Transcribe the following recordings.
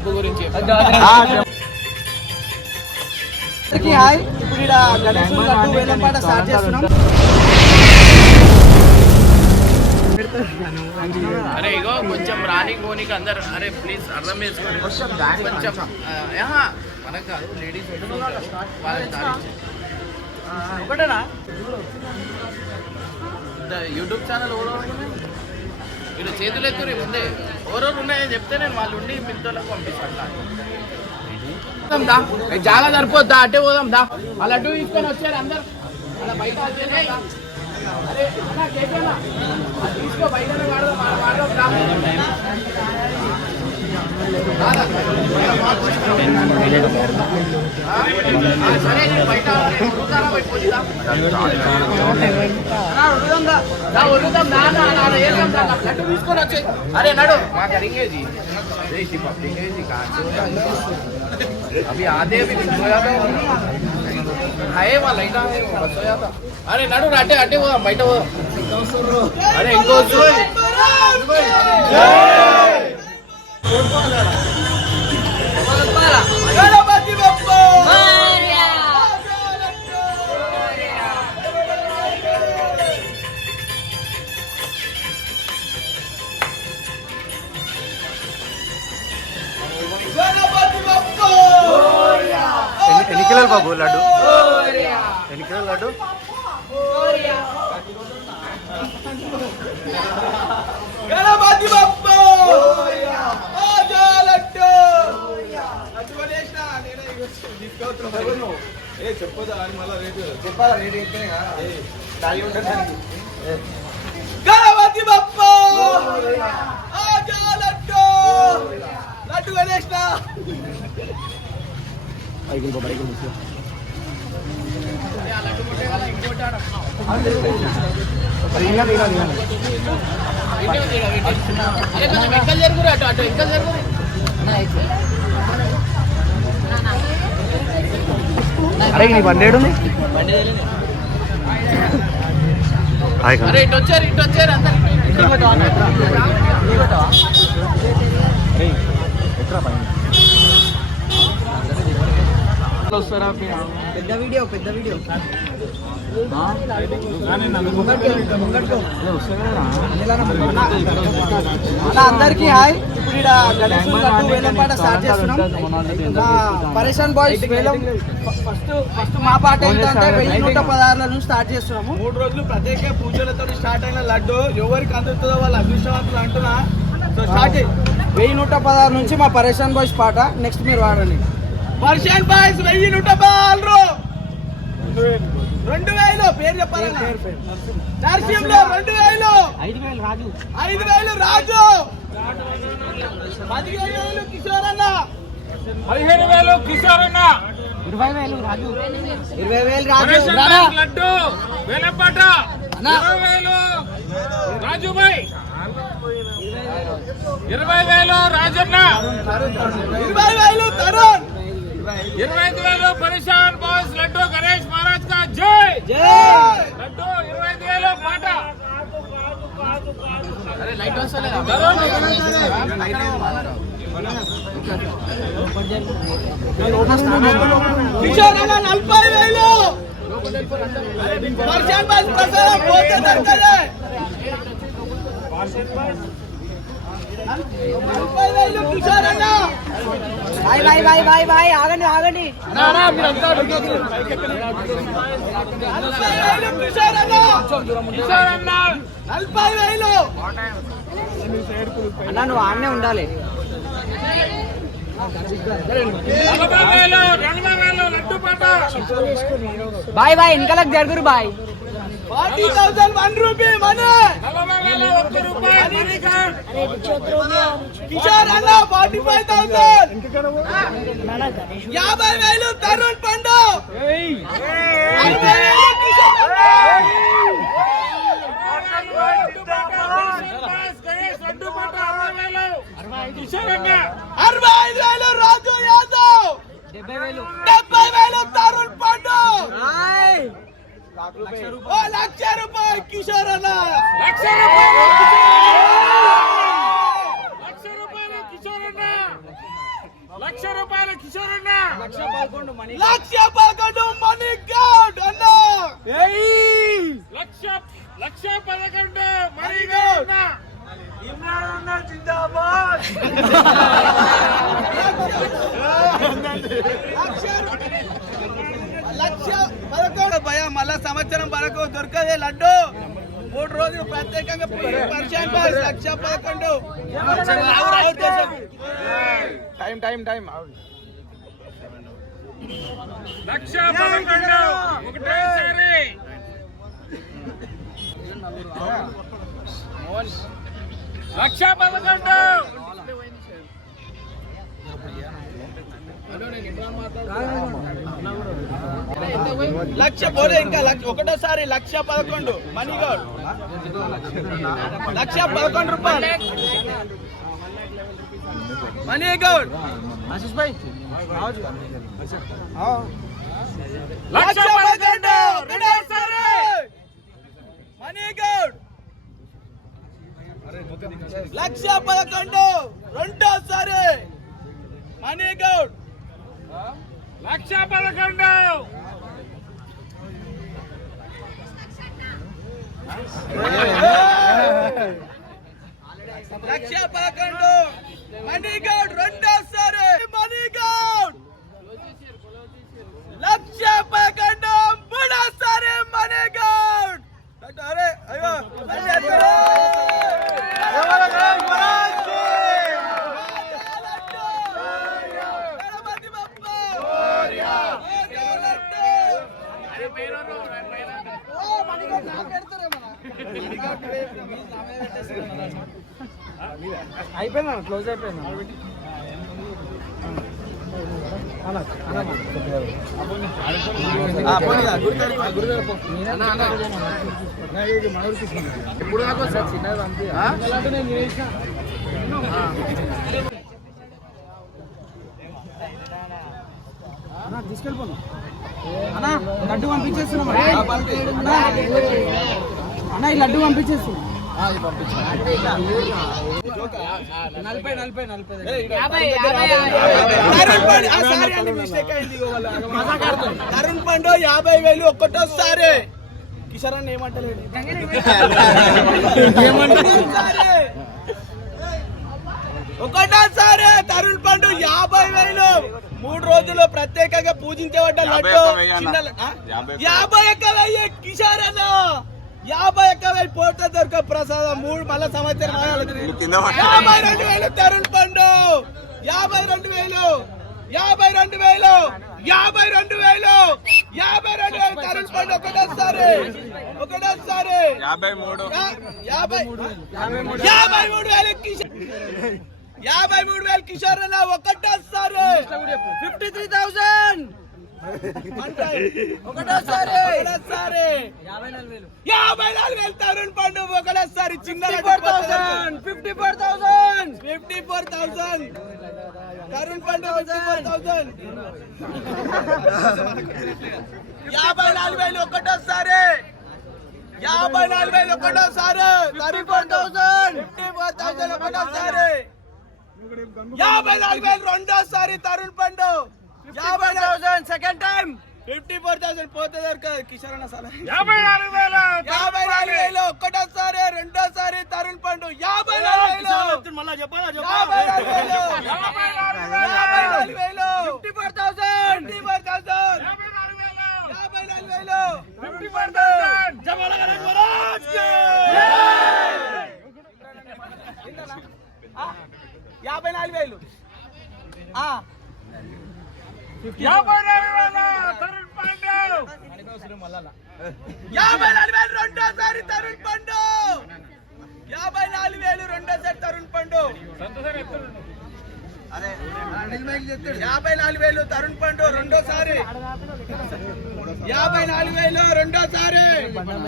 పప్పు గురించి హాయ్. ఇప్పుడు ఇక్కడ గణేష్ లడ్డు వేలం పాట స్టార్ట్ చేస్తున్నాం. అరే ఇగో కొంచెం రానికి పోనీకి అందరు అరే ప్లీజ్ అర్థం చేసుకోండి కొంచెం మనకు కాదు లేడీస్ ఒకటేనా యూట్యూబ్ ఛానల్ వీళ్ళు చేతులు ఎత్తురు ముందే ఎవరెవరు ఉన్నాయని చెప్తే నేను వాళ్ళు ఉండి మిగతాలకు పంపిస్తాను చాలా సరిపోద్దా అట్టే పోదాం దా వాళ్ళు అటు తీసుకొని వచ్చారు అందరు అలా బయట వచ్చేది అరే తీసుకో బయట సరే బయట లడ్డు తీసుకొని వచ్చే అరే నడు మాకు రింగేజీ अभी आधे भी सोया था है वाला इधर सोया था अरे नडू अटे अटे वो बैठो अरे इनको गणपति बप्पा ఎన్ని కిలోలు బాబు లడ్డు? ఎన్ని కిలోలు లడ్డు? గణపతి బప్పా చెప్పదా మళ్ళీ రేటు చెప్పాలా రేటు గణపతి బప్పా లడ్డు లడ్డు గణేష్ అరే నీ బండి ఏడుంది? అరే ఇటు వచ్చారు అందరు పెద్ద వీడియో అందరికి హాయ్. ఇప్పుడు ఇక్కడ గణేష్ లడ్డు వేలం పాట స్టార్ట్ చేస్తున్నాం. పరేషాన్ బాయ్స్ వేలం ఫస్ట్ మా పాట ఏంటంటే 1116 నుంచి స్టార్ట్ చేస్తున్నాము. 3 రోజులు ప్రత్యేక పూజలతో స్టార్ట్ అయిన లడ్డు ఎవరికి అందుతుందో వాళ్ళ అదృష్టవంతులు అంటున్నా. సో స్టార్ట్ 1116 నుంచి మా పరేషాన్ బాయ్స్ పాట. నెక్స్ట్ మీరు వాడండి. పరేషాన్ బాయ్స్ 1116 2000 పేరు చెప్పాలన్నా నరసింహలో 2000 5000 రాజు 15000 కిషోర్ అన్న 15000 కిషోర్ అన్న 20000 రాజు లడ్డు వేలపాట 20000 రాజు భాయ్ 20000 రాజన్న 20000 తరుణ్ 25000 పరేషాన్ బాయ్స్ లడ్డు గణేష్ మహారాజ్ का जय లడ్డు 25000 పాట అరే లైట్ వస్తలేదా కిషోర్ అన్న 40000 పరేషాన్ బాయ్స్ ప్రసాదం పోతే దొరకలే 40000 కిషోర్ అన్న బాయ్ ఆగండి కిషోర్ అన్న 40000 అన్న నువ్వు ఆడనే ఉండాలి. 40000 లడ్డు పాట బాయ్ వెనకాలకు జరుగురు బాయ్. 40,000 1 రూపీ మనీ 40000 1 రూపాయి మనీ కార్డ్ కిషోర్ అన్న 45,000 50,000 తరుణ్ పండు 60,000 కిషోర్ అన్న లడ్డు పాట 60000 కిషోర్ అన్న 65,000 రాజు యాదవ్ 70,000 తరుణ్ పండు ₹1,00,000 కిషోర్ అన్న ₹1,00,000 కిషోర్ అన్న 1,11 మనీ 1,11 మనీ గౌడ్ అన్న. 1,11 మనీ గౌడ్ ఇమ్రాన్ అన్న జిందాబాద్. 1,11 భయ మళ్ళా సంవత్సరం వరకు దొరకదే లడ్డు. 3 రోజులు ప్రత్యేకంగా పరిచయం 1,11. టైం 1,11 ఒకటేసారి 1,11 లక్ష పోలే ఇంకా ఒకటోసారి 1,11 మనీ గౌడ్ 1,11 రూపాయలు మనీ గౌడ్. ఆశీష్ భాయ్ 1,11 రెండోసారి మనీ గౌడ్. 1,11 రెండోసారి మనీ గౌడ్. 1,11 1,11 మనీ గౌడ్ రెండోసారి మనీ గౌడ్. 1,11 మూడోసారి మనీ గౌడ్. అరే అయ్యో అయిపోయిందా క్లోజ్ అయిపోయిందా ఎప్పుడు దాకా సార్ చిన్నది పంపి తీసుకెళ్ళిపోను అన్నా లడ్డు పంపించేస్తున్నాం అన్న ఈ లడ్డు పంపించేస్తున్నాం 40 మిస్టేక్ అయింది. తరుణ్ పండు 50,000 ఒక్కటోసారి. కిషోర్ అన్న ఏమంటలేడు ఒకటోసారి తరుణ్ పండు 50,000 3 రోజులు ప్రత్యేకంగా పూజించబడ్డ లడ్డు 51,000 కిషోర్ అన్న 51,000 పోతే దొరక ప్రసాదం 3 మళ్ళా సంవత్సరం 52,000 తరుణ్ పండు 52,000 తరుణ్ పండు ఒకటోసారి 53,000 కిషోర్ అన్న ఒకటోసారి 53,000 ఒకటోసారి 54,000 తరుణ్ పండు ఒకటోసారి చిన్న 54,000 తరుణ్ పండు 54,000 54,000 ఒకటోసారి 54,000 ఒకటోసారి తరుణ్ పండు 54,000 ఒకటోసారి 54,000 రెండోసారి తరుణ్ పండు 50,000 సెకండ్ టైం 54,000 పోతే దొరకదు కిషోర్ అన్న సలహా 54,000 ఒక్కటోసారి రెండోసారి తరుణ్ పండు 54,000 మళ్ళా చెప్పాలా 54,000 రెండోసారి తరుణ్ పండు 54,000 రెండోసారి తరుణ్ పండు 54,000 తరుణ్ పండు రెండోసారి 54,000 రెండోసారి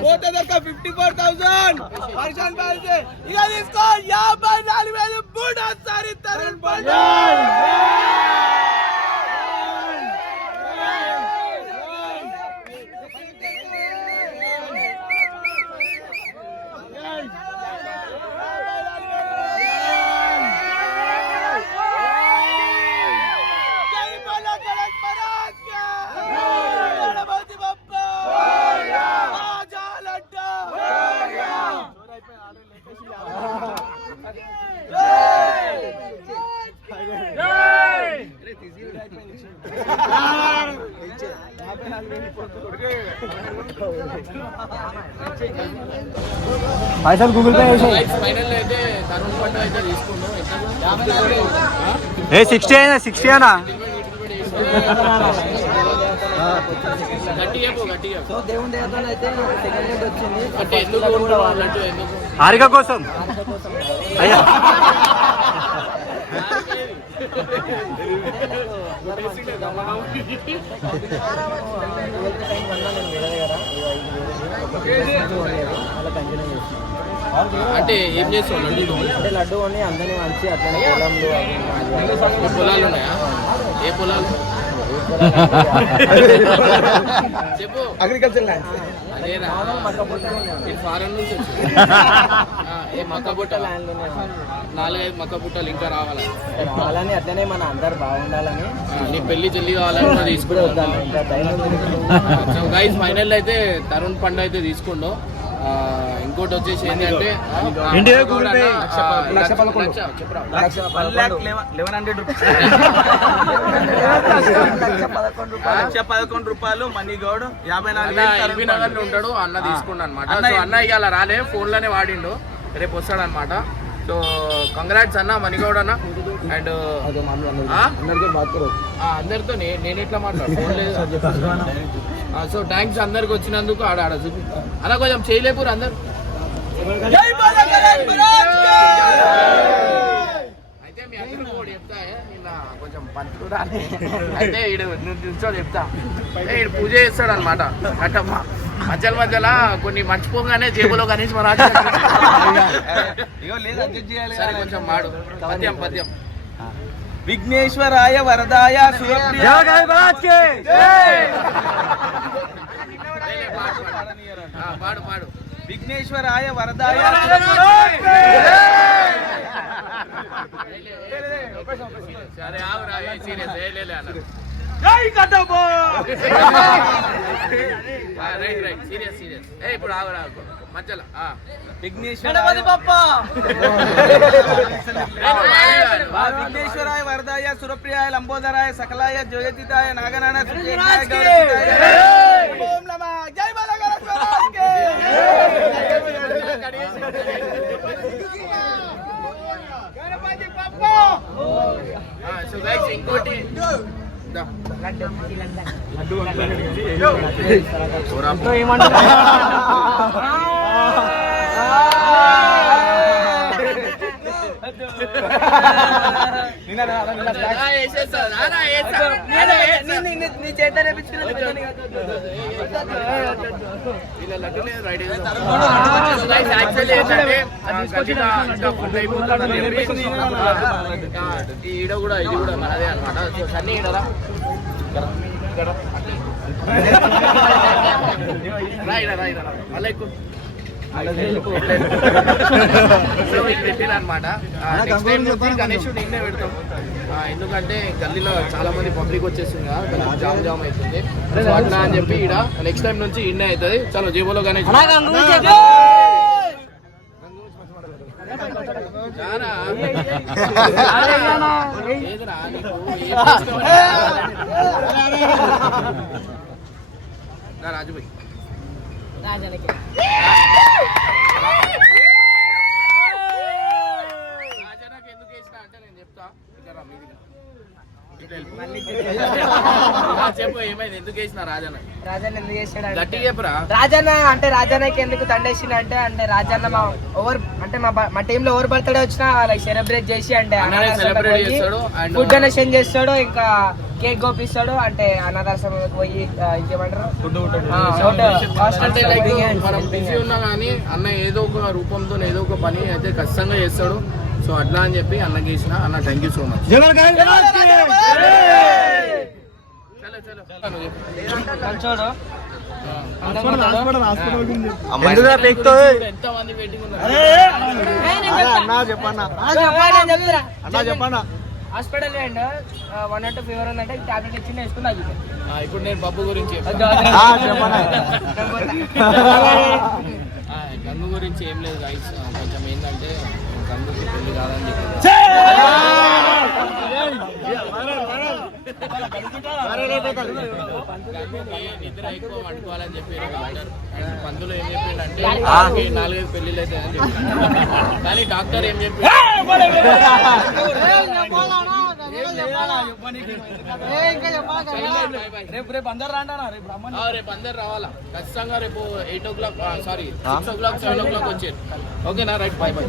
పోతే దొరక 54,000 పరిశాన్ బాల్సే ఇక తీసుకో 54,000 మూడోసారి తరుణ్ పండు పైసలు గూగుల్ పే చేసి ఫైనల్ అయితే తరుణ్ పండు అయితే తీసుకున్నాం. 60 అయినా 60 అనా సో దేవుని దేవతలో అయితే సెకండ్ రేట్ వచ్చింది. అంటే ఎందుకు కొనుక్కున్నావు లడ్డు? ఎందుకు? హారిక కోసం అయ్యా అంటే ఏం చేస్తావు లడ్డు? అంటే లడ్డు అని అందరినీ మంచి అట్లనే పొలాలు ఉన్నాయా? ఏ పొలాలు చెప్పు. Agriculture land. అదేనా? ఈ ఫారెన్ నుంచి వచ్చింది. ఏ మక్క బుట్ట? 4-5 మక్క బుట్టలు ఇంకా రావాలా? రావాలని అట్లనే మన అందరు బాగుండాలని. నీ పెళ్లి జల్లి కావాలని తీసుకుంటాం. గైస్ ఫైనల్ అయితే తరుణ్ పండు అయితే తీసుకుంటాం. ఇంకోటి వచ్చేసి ఏంటంటే 1,11,000 రూపాయలు మనీ గౌడ్ 54,000 నగర్ ఉంటాడు. అన్న తీసుకున్నా అనమాట. సో అన్న ఇవాళ రాలే, ఫోన్ లోనే వాడిండు, రేపు వస్తాడు అనమాట. సో కంగ్రాట్స్ అన్న మణిగౌడ్ అన్న. అండ్ అందరితో నేను ఎట్లా మాట్లాడు ఫోన్ లేదు. సో థ్యాంక్స్ అందరికి వచ్చినందుకు. ఆడ చూపి అలా కొంచెం చేయలేపురు అందరు. అయితే మీ అందరూ కూడా చెప్తా, నిన్న కొంచెం పంచురా అయితే ఈడు నుంచో చెప్తా. ఈడు పూజ చేస్తాడు అనమాట. కట్టమ్మ మధ్యలో కొన్ని మర్చిపోగానే జేబులో గణేష్ మహారాజ్ సరే కొంచెం మాడు. పద్యం విఘ్నేశ్వరాయ వరదాయ పాడు. విఘ్నేశ్వరాయ వరదాయ సరే ఆవురా సీరియస్ అన్నారు. రైట్ సీరియస్ ఇప్పుడు ఆవురా మధ్యలో విఘ్నేశ్వరాయ వరదాయ సురప్రియాయ లంబోదరాయ సకలాయ జ్యోతితాయ నాగనాయ ఇంకోటి ఈడ కూడా ఇది కూడా మనదే అనమాట. సన్నీ ఈడరా మళ్ళీ ఎక్కువ పెట్టినమాట. నెక్స్ట్ టైం నుంచి గణేశుడు నిన్నే పెడతాం. ఎందుకంటే గల్లీలో చాలా మంది పబ్లిక్ వచ్చేస్తుంది కదా, జామ్ అవుతుంది. సో అట్లా అని చెప్పి ఈడ నెక్స్ట్ టైం నుంచి ఇన్నే అవుతుంది. చలో జేబులో గణేష్ రాజుభాయ్ రాజానికి ఎందుకు వేసినా అంటే నేను చెప్తా. చెప్పు ఏమైంది, ఎందుకు వేసినా రాజన్న? రాజన్న ఎందుకు చేసాడు గట్టిగా చెప్పురా. రాజన్న అంటే రాజన్నకి ఎందుకు తండేసిన అంటే రాజన్న మా టీమ్ లో ఎవరు బర్త్డే వచ్చినా వాళ్ళకి సెలబ్రేట్ చేసి అంటే ఫుడ్ డొనేషన్ చేస్తాడు, ఇంకా కేక్ గోపిస్తాడు. అంటే అనాథాశ్రమం పోయి ఇంకేమంటారు మనం బిజీ ఉన్నా కానీ అన్న ఏదో ఒక రూపంతో ఏదో ఒక పని అయితే ఖచ్చితంగా చేస్తాడు. సో అట్లా అని చెప్పి అన్నకి వేసిన. అన్న థ్యాంక్ యూ సో మచ్. ఎంత మంది వెయిటింగ్ ఉన్నారు? హాస్పిటల్ 102 ఫీవర్ ఉందంటే టాబ్లెట్ ఇచ్చి వేసుకున్నా. ఇప్పుడు నేను బబ్బు గురించి గంగు గురించి ఏం లేదు గైస్. కొంచెం ఏంటంటే గంగుకి పెళ్లి కాదని చెప్పి నిద్ర ఎక్కువ వండుకోవాలని చెప్పి మందులు ఏం చెప్పిండంటే 4-5 పెళ్లిళ్ళు అయితే అని చెప్పి కానీ డాక్టర్ ఏం చెప్పి రేపు అందరు రాంటారా రేపు అందరు రావాలా ఖచ్చితంగా రేపు 8 o'clock 6 o'clock 7 o'clock వచ్చేది ఓకేనా రైట్ బై బై